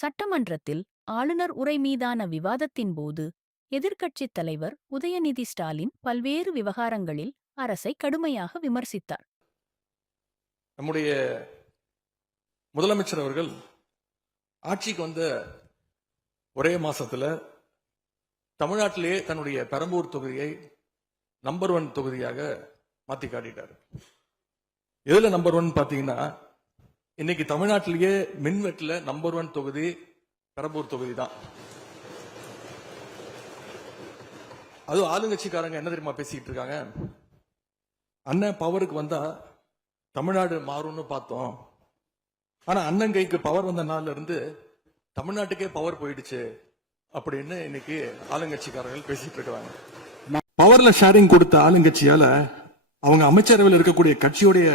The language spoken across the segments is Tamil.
சட்டமன்றத்தில் ஆளுநர் உரை மீதான விவாதத்தின் போது எதிர்க்கட்சித் தலைவர் உதயநிதி ஸ்டாலின் பல்வேறு விவகாரங்களில் அரசை கடுமையாக விமர்சித்தார். நம்முடைய முதலமைச்சர் அவர்கள் ஆட்சிக்கு வந்த ஒரே மாசத்துல தமிழ்நாட்டிலேயே தன்னுடைய பெரம்பூர் தொகுதியை நம்பர் 1 தொகுதியாக மாத்தி காட்டிட்டார். எதுல நம்பர் 1 பாத்தீங்கன்னா, இன்னைக்கு தமிழ்நாட்டிலேயே மின்வெட்டுல நம்பர் 1 தொகுதி பெரம்பூர் தொகுதி தான். அதுவும் ஆளுங்கட்சிக்காரங்க என்ன தெரியுமா பேசிட்டு இருக்காங்க, அண்ணன் பவருக்கு வந்தா தமிழ்நாடு மாறும்னு பார்த்தோம், ஆனா அண்ணன் கைக்கு பவர் வந்த நாள்ல இருந்து தமிழ்நாட்டுக்கே பவர் போயிடுச்சு அப்படின்னு இன்னைக்கு ஆளுங்கட்சிக்காரர்கள் பேசிட்டு இருக்காங்க. பவர்ல ஷேரிங் கொடுத்த ஆளுங்கட்சியால அவங்க அமைச்சரவையில் இருக்கக்கூடிய கட்சியுடைய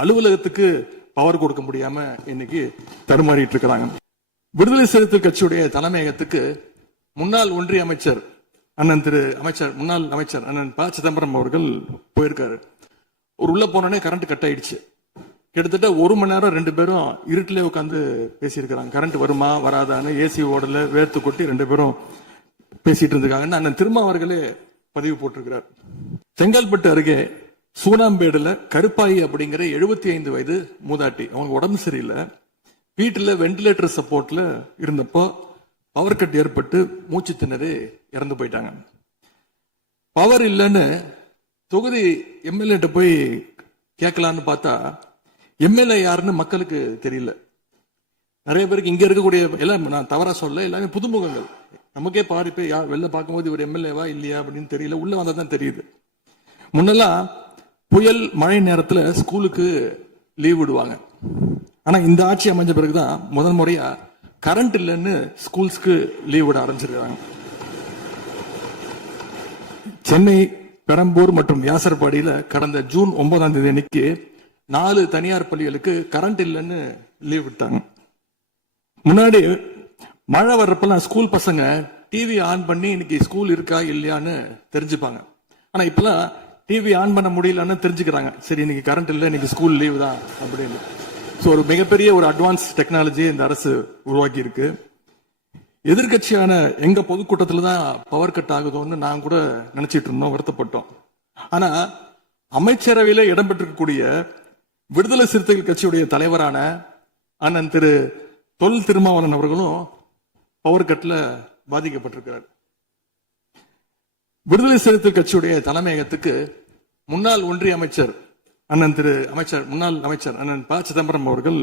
அலுவலகத்துக்கு பவர் கொடுக்க முடியாம இன்னைக்கு தடுமாறிட்டு இருக்கிறாங்க. விடுதலை சிறுத்தைகள் கட்சியுடைய தலைமையகத்துக்கு முன்னாள் ஒன்றிய அமைச்சர் முன்னாள் அமைச்சர் அண்ணன் ப சிதம்பரம் அவர்கள் போயிருக்காரு. உள்ள போனோடனே கரண்ட் கட் ஆயிடுச்சு. கிட்டத்தட்ட 1 மணி நேரம் 2 பேரும் இருட்டிலே உட்காந்து பேசியிருக்கிறாங்க. கரண்ட் வருமா வராதான்னு ஏசி ஓடல, வேர்த்து கொட்டி 2 பேரும் பேசிட்டு இருந்திருக்காங்க. அண்ணன் திருமாவர்களே பதிவு போட்டிருக்கிறார். செங்கல்பட்டு அருகே சூனாம்பேடுல கருப்பாயி அப்படிங்கிற 75 வயது மூதாட்டி, அவங்க உடம்பு சரியில்லை, வீட்டுல வெண்டிலேட்டர் சப்போர்ட்ல இருந்தப்போ பவர் கட் ஏற்பட்டு மூச்சு திணறி இறந்து போயிட்டாங்க. பவர் இல்லைன்னு தொகுதி எம்எல்ஏ போய் கேட்கலான்னு பார்த்தா எம்எல்ஏ யாருன்னு மக்களுக்கு தெரியல. நிறைய பேருக்கு இங்க இருக்கக்கூடிய எல்லாம், நான் தவறா சொல்ல, எல்லாமே புதுமுகங்கள். நமக்கே பாரிப்பே வெளில பார்க்கும்போது இவர் எம்எல்ஏவா இல்லையா அப்படின்னு தெரியல, உள்ள வந்தாதான் தெரியுது. முன்னெல்லாம் புயல் மழை நேரத்துல ஸ்கூலுக்கு லீவ் விடுவாங்க. ஆனா இந்த ஆட்சி அமைஞ்ச பிறகுதான் முதல் முறையா கரண்ட் இல்லைன்னு ஸ்கூல்ஸ்க்கு லீவ் விட ஆரம்பிச்சிருக்காங்க. சென்னை, பெரம்பூர் மற்றும் வியாசர்பாடியில கடந்த ஜூன் 9ஆம் தேதி அன்னைக்கு 4 தனியார் பள்ளிகளுக்கு கரண்ட் இல்லைன்னு லீவ் விட்டாங்க. முன்னாடி மழை வர்றப்பெல்லாம் ஸ்கூல் பசங்க டிவி ஆன் பண்ணி இன்னைக்கு ஸ்கூல் இருக்கா இல்லையான்னு தெரிஞ்சுப்பாங்க. ஆனா இப்பெல்லாம் டிவி ஆன் பண்ண முடியலன்னு தெரிஞ்சுக்கிறாங்க, சரி இன்னைக்கு கரண்ட் இல்லை, இன்னைக்கு ஸ்கூல் லீவ் தான் அப்படின்னு. ஒரு மிகப்பெரிய ஒரு அட்வான்ஸ் டெக்னாலஜி இந்த அரசு உருவாக்கி இருக்கு. எதிர்கட்சியான எங்க பொதுக்கூட்டத்துல தான் பவர் கட் ஆகுதோன்னு நான் கூட நினைச்சிட்டு இருந்தோம், வருத்தப்பட்டோம். ஆனா அமைச்சரவையில இடம்பெற்றிருக்கக்கூடிய விடுதலை சிறுத்தைகள் கட்சியுடைய தலைவரான அண்ணன் திரு தொல் திருமாவளவன் அவர்களும் பவர் கட்ல பாதிக்கப்பட்டிருக்கிறார். விடுதலை சிறுத்தைகள் கட்சியுடைய தலைமையகத்துக்கு முன்னாள் ஒன்றிய அமைச்சர் முன்னாள் அமைச்சர் அண்ணன் ப சிதம்பரம் அவர்கள்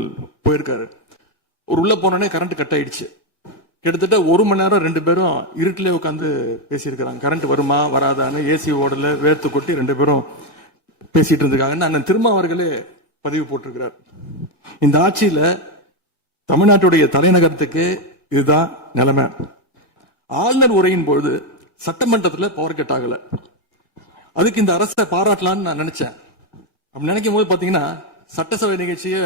போயிருக்காரு. உள்ள போனோடனே கரண்ட் கட் ஆயிடுச்சு. கிட்டத்தட்ட 1 மணி நேரம் 2 பேரும் இருட்டிலே உட்காந்து பேசியிருக்கிறாங்க. கரண்ட் வருமா வராதான்னு ஏசி ஓடல, வேர்த்து கொட்டி 2 பேரும் பேசிட்டு இருந்திருக்காங்க. அண்ணன் திருமாவர்களே பதிவு போட்டிருக்கிறார். இந்த ஆட்சியில தமிழ்நாட்டுடைய தலைநகரத்துக்கு இதுதான் நிலைமை. ஆளுநர் உரையின் பொழுது சட்டமன்றத்தில் பவர் கட் ஆகல. அதுக்கு இந்த அரசை பாராட்டலான்னு நான் நினைச்சேன். அப்படி நினைக்கும் போது பாத்தீங்கன்னா சட்டசபை நிகழ்ச்சியை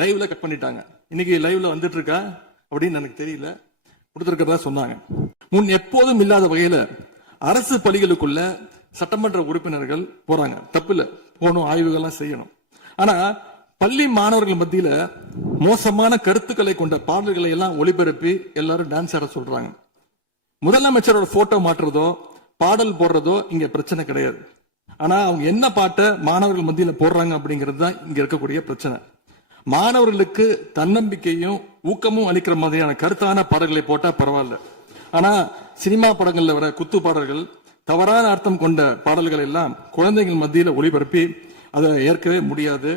லைவ்ல கட் பண்ணிட்டாங்க. இன்னைக்கு லைவ்ல வந்துட்டு இருக்கா அப்படின்னு எனக்கு தெரியல, கொடுத்திருக்கிறதா சொன்னாங்க. முன் எப்போதும் இல்லாத வகையில அரசு பள்ளிகளுக்குள்ள சட்டமன்ற உறுப்பினர்கள் போறாங்க. தப்பு இல்ல, போகணும், ஆய்வுகள்லாம் செய்யணும். ஆனா பள்ளி மாணவர்கள் மத்தியில மோசமான கருத்துக்களை கொண்ட பாடல்களை எல்லாம் ஒளிபரப்பி எல்லாரும் டான்ஸ் ஆட சொல்றாங்க. முதலமைச்சரோட போட்டோ மாற்றுறதோ பாடல் போடுறதோ இங்க பிரச்சனை கிடையாது. ஆனா அவங்க என்ன பாட்டை மாணவர்கள் மத்தியில போடுறாங்க அப்படிங்கிறது தான் இங்க இருக்கக்கூடிய பிரச்சனை. மாணவர்களுக்கு தன்னம்பிக்கையும் ஊக்கமும் அளிக்கிற மாதிரியான கருத்தான பாடல்களை போட்டா பரவாயில்ல. ஆனா சினிமா படங்கள்ல வர குத்து பாடல்கள், தவறான அர்த்தம் கொண்ட பாடல்கள் எல்லாம் குழந்தைகள் மத்தியில ஒளிபரப்பி அதை ஏற்கவே முடியாது.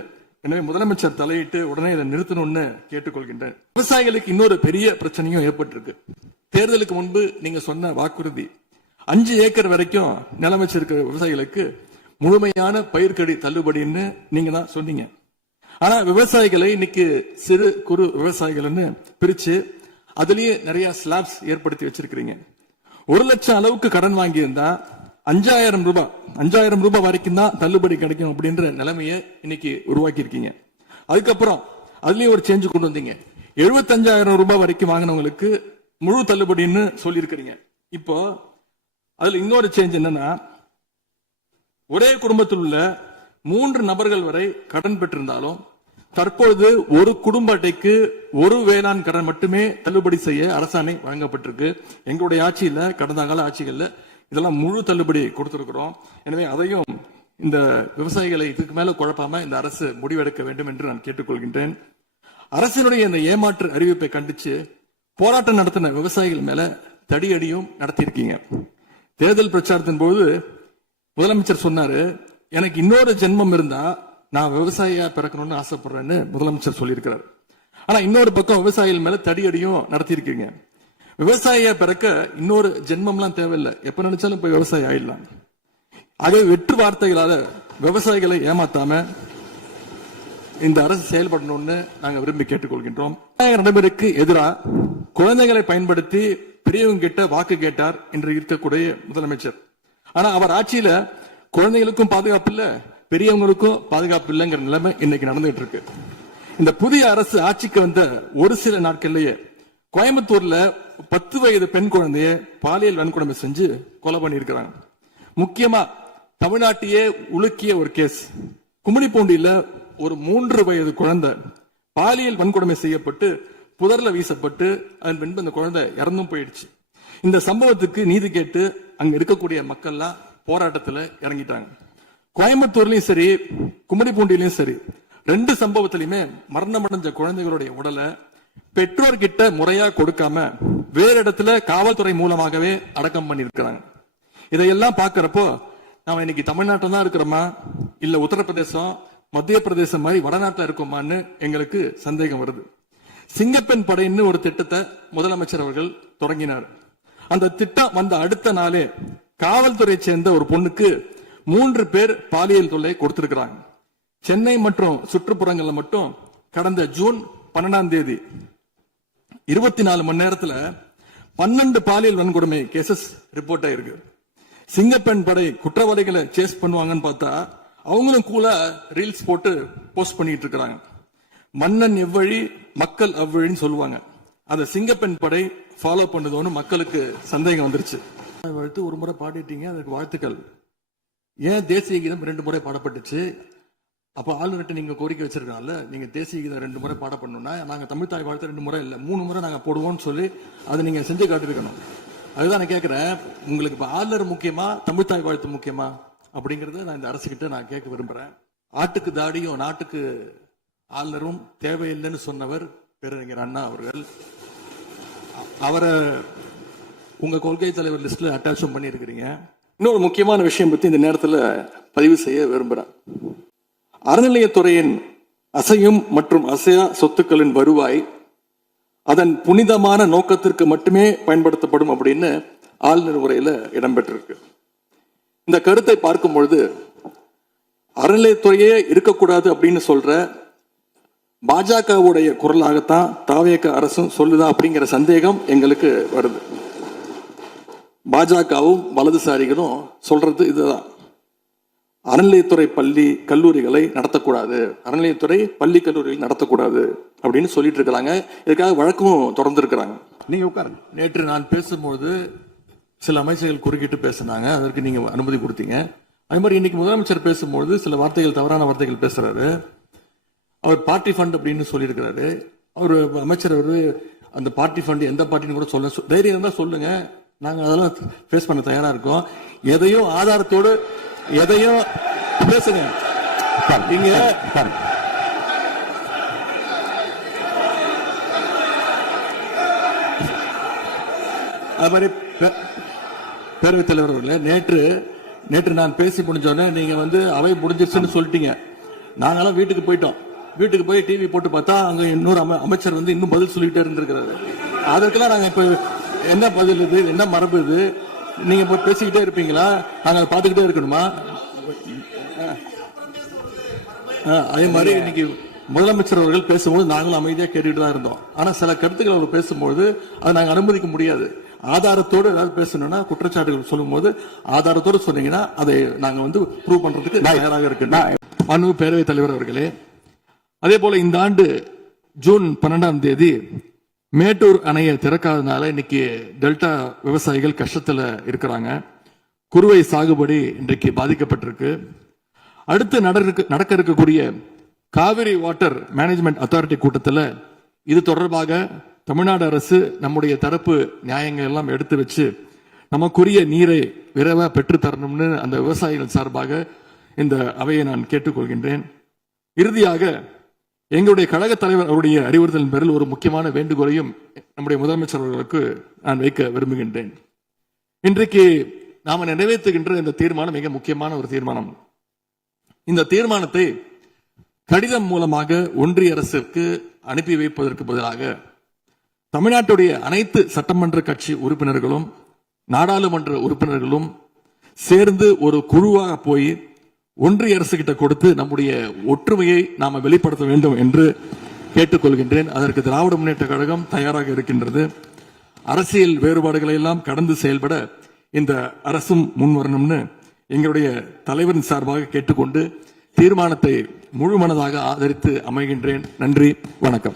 எனவே முதலமைச்சர் தலையிட்டு உடனே இதை நிறுத்தணும்னு கேட்டுக்கொள்கின்றேன். விவசாயிகளுக்கு இன்னொரு பெரிய பிரச்சனையும் ஏற்பட்டிருக்கு. தேர்தலுக்கு முன்பு நீங்க சொன்ன வாக்குறுதி 5 ஏக்கர் வரைக்கும் நிலம் வச்சிருக்கிற விவசாயிகளுக்கு முழுமையான பயிர்க்கடி தள்ளுபடின்னு நீங்க தான் சொன்னீங்க. ஆனா விவசாயிகளை இன்னைக்கு சிறு குறு விவசாயிகள்னு பிரிச்சு அதுலயே நிறைய ஸ்லாப்ஸ் ஏற்படுத்தி வச்சிருக்கிறீங்க. 1 லட்சம் அளவுக்கு கடன் வாங்கியிருந்தா 5000 ரூபாய் வரைக்கும் தான் தள்ளுபடி கிடைக்கும் அப்படின்ற நிலைமையை இன்னைக்கு உருவாக்கி இருக்கீங்க. அதுக்கப்புறம் அதுலயும் ஒரு சேஞ்ச் கொண்டு வந்தீங்க. 75,000 ரூபாய் வரைக்கும் வாங்கினவங்களுக்கு முழு தள்ளுபடின்னு சொல்லியிருக்கிறீங்க. இப்போ அதுல இன்னொரு சேஞ்ச் என்னன்னா, ஒரே குடும்பத்தில் உள்ள 3 நபர்கள் வரை கடன் பெற்றிருந்தாலும் தற்பொழுது ஒரு குடும்ப அட்டைக்கு ஒரு வேளாண் கடன் மட்டுமே தள்ளுபடி செய்ய அரசாணை வழங்கப்பட்டிருக்கு. எங்களுடைய ஆட்சியில, கடந்த கால ஆட்சிகள்ல இதெல்லாம் முழு தள்ளுபடி கொடுத்திருக்கிறோம். எனவே அதையும் இந்த விவசாயிகளை இதுக்கு மேல குழப்பாம இந்த அரசு முடிவெடுக்க வேண்டும் என்று நான் கேட்டுக்கொள்கின்றேன். அரசினுடைய இந்த ஏமாற்று அறிவிப்பை கண்டிச்சு போராட்டம் நடத்தின விவசாயிகள் மேல தடியடியும் நடத்தியிருக்கீங்க. தேர்தல் பிரச்சாரத்தின் போது முதலமைச்சர் சொன்னாரு, எனக்கு இன்னொரு ஜென்மம் இருந்தா நான் விவசாயியா பிறக்கணும்னு ஆசைப்படுறேன்னு முதலமைச்சர் சொல்லியிருக்கிறார். ஆனா இன்னொரு பக்கம் விவசாயிகள் மேல தடியடியும் நடத்தியிருக்கீங்க. விவசாயியா பிறக்க இன்னொரு ஜென்மம்லாம் தேவையில்லை, எப்ப நினைச்சாலும் போய் விவசாயி ஆயிடலாம். ஆகவே வெற்று வார்த்தைகளால விவசாயிகளை ஏமாத்தாம இந்த அரசு செயல்படணும்னு நாங்க விரும்பி கேட்டுக்கொள்கின்றோம். நடைமுறைக்கு எதிராக குழந்தைகளை பயன்படுத்தி பெரியவங்க கிட்ட வாக்கு கேட்டார் என்று இருக்கக்கூடிய முதலமைச்சர். ஆனா அவர் ஆட்சியில குழந்தைகளுக்கும் பாதுகாப்பு இல்ல, பெரியவங்களுக்கும் பாதுகாப்பு இல்லைங்கிற நிலைமை இன்னைக்கு நடந்துட்டு இருக்கு. இந்த புதிய அரசு ஆட்சிக்கு வந்த ஒரு சில நாட்கள்லயே கோயம்புத்தூர்ல 10 வயது பெண் குழந்தைய பாலியல் வன்கொடுமை செஞ்சு கொலை பண்ணியிருக்கிறாங்க. முக்கியமா தமிழ்நாட்டையே உலுக்கிய ஒரு கேஸ், கும்மிடிப்பூண்டியில ஒரு 3 வயது குழந்தை பாலியல் வன்கொடுமை செய்யப்பட்டு புதர்ல வீசப்பட்டு அதன் பின்பு அந்த குழந்தை இறந்தும் போயிடுச்சு. இந்த சம்பவத்துக்கு நீதி கேட்டு அங்க இருக்கக்கூடிய மக்கள்லாம் போராட்டத்துல இறங்கிட்டாங்க. கோயம்புத்தூர்லயும் சரி, கும்மிடிப்பூண்டியிலும் சரி, 2 சம்பவத்திலுமே மரணமடைஞ்ச குழந்தைகளுடைய உடலை பெற்றோர்கிட்ட முறையா கொடுக்காம வேற இடத்துல காவல்துறை மூலமாகவே அடக்கம் பண்ணிருக்கிறாங்க. இதையெல்லாம் பாக்குறப்போ நாம இன்னைக்கு தமிழ்நாட்டில் தான் இருக்கிறோமா, இல்ல உத்தரப்பிரதேசம், மத்திய பிரதேசம் மாதிரி வடநாட்டில் இருக்கோமான்னு எங்களுக்கு சந்தேகம் வருது. சிங்கப்பெண் படைன்னு ஒரு திட்டத்தை முதலமைச்சர் அவர்கள் தொடங்கினார். அந்த திட்டம் வந்த அடுத்த நாளே காவல்துறை சேர்ந்த ஒரு பொண்ணுக்கு 3 பேர் பாலியல் தொல்லை கொடுத்திருக்கிறாங்க. சென்னை மற்றும் சுற்றுப்புறங்கள்ல மட்டும் கடந்த ஜூன் 12ஆம் தேதி 24 மணி நேரத்துல 12 பாலியல் வன்கொடுமை கேசஸ் ரிப்போர்ட் ஆயிருக்கு. சிங்கப்பெண் படை குற்றவாளிகளை சேஸ் பண்ணுவாங்கன்னு பார்த்தா அவங்களும் கூட ரீல்ஸ் போட்டு போஸ்ட் பண்ணிட்டு இருக்காங்க. மன்னன் எவ்வழி மக்கள் அவ்வழின்னு சொல்லுவாங்க. அதை சிங்கப்பெண் படை ஃபாலோ பண்ணுதோன்னு மக்களுக்கு சந்தேகம் வந்துருச்சு. ஒரு முறை பாடிட்டீங்க, அதுக்கு வாழ்த்துக்கள். ஏன் தேசிய கீதம் 2 முறை பாடப்பட்டுச்சு? அப்ப ஆளுநர்கிட்ட நீங்க கோரிக்கை வச்சிருக்கனால நீங்க தேசிய கீதம் 2 முறை பாட பண்ணணும்னா நாங்க தமிழ் தாய் வாழ்த்து 2 முறை இல்ல 3 முறை நாங்க போடுவோம்னு சொல்லி அதை நீங்க செஞ்சு காட்டிருக்கணும். அதுதான் நான் கேட்கிறேன், உங்களுக்கு இப்ப ஆளுநர் முக்கியமா, தமிழ் தாய் வாழ்த்து முக்கியமா அப்படிங்கறத நான் இந்த அரசுகிட்ட நான் கேட்க விரும்புறேன். ஆட்டுக்கு தாடியும் நாட்டுக்கு ஆளுநரும் தேவையில்லைன்னு சொன்னவர் பேரறிஞர் அண்ணா அவர்கள். அவரை உங்க கொள்கை தலைவர் லிஸ்ட்ல அட்டாச்சும் பண்ணி இருக்கிறீங்க. இன்னொரு முக்கியமான விஷயம் பத்தி இந்த நேரத்தில் பதிவு செய்ய விரும்புறேன். அறநிலையத்துறையின் அசையும் மற்றும் அசையா சொத்துக்களின் வருவாய் அதன் புனிதமான நோக்கத்திற்கு மட்டுமே பயன்படுத்தப்படும் அப்படின்னு ஆளுநர் உரையில இடம்பெற்றிருக்கு. இந்த கருத்தை பார்க்கும் பொழுது அறநிலையத்துறையே இருக்கக்கூடாது அப்படின்னு சொல்ற பாஜகவுடைய குரலாகத்தான் தாவேக அரசும் சொல்லுதா அப்படிங்கிற சந்தேகம் எங்களுக்கு வருது. பாஜகவும் வலதுசாரிகளும் சொல்றது இதுதான், அறநிலையத்துறை பள்ளி கல்லூரிகளை நடத்தக்கூடாது, அறநிலையத்துறை பள்ளி கல்லூரிகள் நடத்தக்கூடாது அப்படின்னு சொல்லிட்டு இருக்கிறாங்க. இதுக்காக வழக்கும் தொடர்ந்து இருக்கிறாங்க. நீங்க உட்காருங்க. நேற்று நான் பேசும்போது சில அமைச்சர்கள் குறுக்கிட்டு பேசினாங்க, அதற்கு நீங்க அனுமதி கொடுத்தீங்க. அதே மாதிரி இன்னைக்கு முதலமைச்சர் பேசும்போது சில வார்த்தைகள், தவறான வார்த்தைகள் பேசுறாரு. அவர் பார்ட்டி ஃபண்ட் அப்படின்னு சொல்லியிருக்கிறாரு. அவர் அமைச்சர் அவரு அந்த பார்ட்டி ஃபண்ட் எந்த பார்ட்டின்னு கூட சொல்ல, தைரியம் இருந்தா சொல்லுங்க, நாங்க அதெல்லாம் ஃபேஸ் பண்ண தயாரா இருக்கோம். எதையும் ஆதாரத்தோடு எதையும் பேசுங்க. நீங்க அது மாதிரி பேரவைத் தலைவர் அவர்களே, நேற்று நான் பேசி முடிஞ்சோடனே நீங்க அவை முடிஞ்சிருச்சுன்னு சொல்லிட்டீங்க. நாங்கெல்லாம் வீட்டுக்கு போயிட்டோம். வீட்டுக்கு போய் டிவி போட்டு பார்த்தா அங்க இன்னொரு அமைச்சர் இன்னும் பதில் சொல்லிட்டே இருந்திருக்கிறாரு. அதற்கெல்லாம் நாங்க இப்ப என்ன பதில் இது, என்ன மரபு இது? நீங்க இப்ப பேசிக்கிட்டே இருப்பீங்களா? நாங்க பாத்துக்கிட்டே இருக்கணுமா? அதே மாதிரி இன்னைக்கு முதலமைச்சர் அவர்கள் பேசும்போது நாங்களும் அமைதியா கேட்டுட்டு தான் இருந்தோம். ஆனா சில கருத்துக்கள் அவர் பேசும்போது அதை நாங்க அனுமதிக்க முடியாது. ஆதாரத்தோடு ஏதாவது பேசணும்னா, குற்றச்சாட்டுகள் சொல்லும் போது ஆதாரத்தோடு சொன்னீங்கன்னா அதை நாங்க ப்ரூவ் பண்றதுக்கு தயாராக இருக்கு. பேரவைத் தலைவர் அவர்களே, அதே போல இந்த ஆண்டு ஜூன் 12ஆம் தேதி மேட்டூர் அணையை திறக்காதனால இன்னைக்கு டெல்டா விவசாயிகள் கஷ்டத்துல இருக்கிறாங்க. குறுவை சாகுபடி இன்றைக்கு பாதிக்கப்பட்டிருக்கு. அடுத்து நடக்க இருக்கக்கூடிய காவிரி வாட்டர் மேனேஜ்மெண்ட் அத்தாரிட்டி கூட்டத்தில் இது தொடர்பாக தமிழ்நாடு அரசு நம்முடைய தரப்பு நியாயங்கள் எல்லாம் எடுத்து வச்சு நமக்குரிய நீரை விரைவாக பெற்று தரணும்னு அந்த விவசாயிகள் சார்பாக இந்த அவையை நான் கேட்டுக்கொள்கின்றேன். இறுதியாக எங்களுடைய கழக தலைவர் அவருடைய அறிவுறுத்தலின் பேரில் ஒரு முக்கியமான வேண்டுகோளையும் நம்முடைய முதலமைச்சர் அவர்களுக்கு நான் வைக்க விரும்புகின்றேன். இன்றைக்கு நாம நிறைவேற்றுகின்ற இந்த தீர்மானம் மிக முக்கியமான ஒரு தீர்மானம். இந்த தீர்மானத்தை கடிதம் மூலமாக ஒன்றிய அரசுக்கு அனுப்பி வைப்பதற்கு பதிலாக தமிழ்நாட்டுடைய அனைத்து சட்டமன்ற கட்சி உறுப்பினர்களும் நாடாளுமன்ற உறுப்பினர்களும் சேர்ந்து ஒரு குழுவாக போய் ஒன்றிய அரசு கிட்ட கொடுத்து நம்முடைய ஒற்றுமையை நாம வெளிப்படுத்த வேண்டும் என்று கேட்டுக்கொள்கின்றேன். அதற்கு திராவிட முன்னேற்ற கழகம் தயாராக இருக்கின்றது. அரசியல் வேறுபாடுகளை எல்லாம் கடந்து செயல்பட இந்த அரசும் முன்வரணும்னு எங்களுடைய தலைவரின் சார்பாக கேட்டுக்கொண்டு தீர்மானத்தை முழுமனதாக ஆதரித்து அமைகின்றேன். நன்றி, வணக்கம்.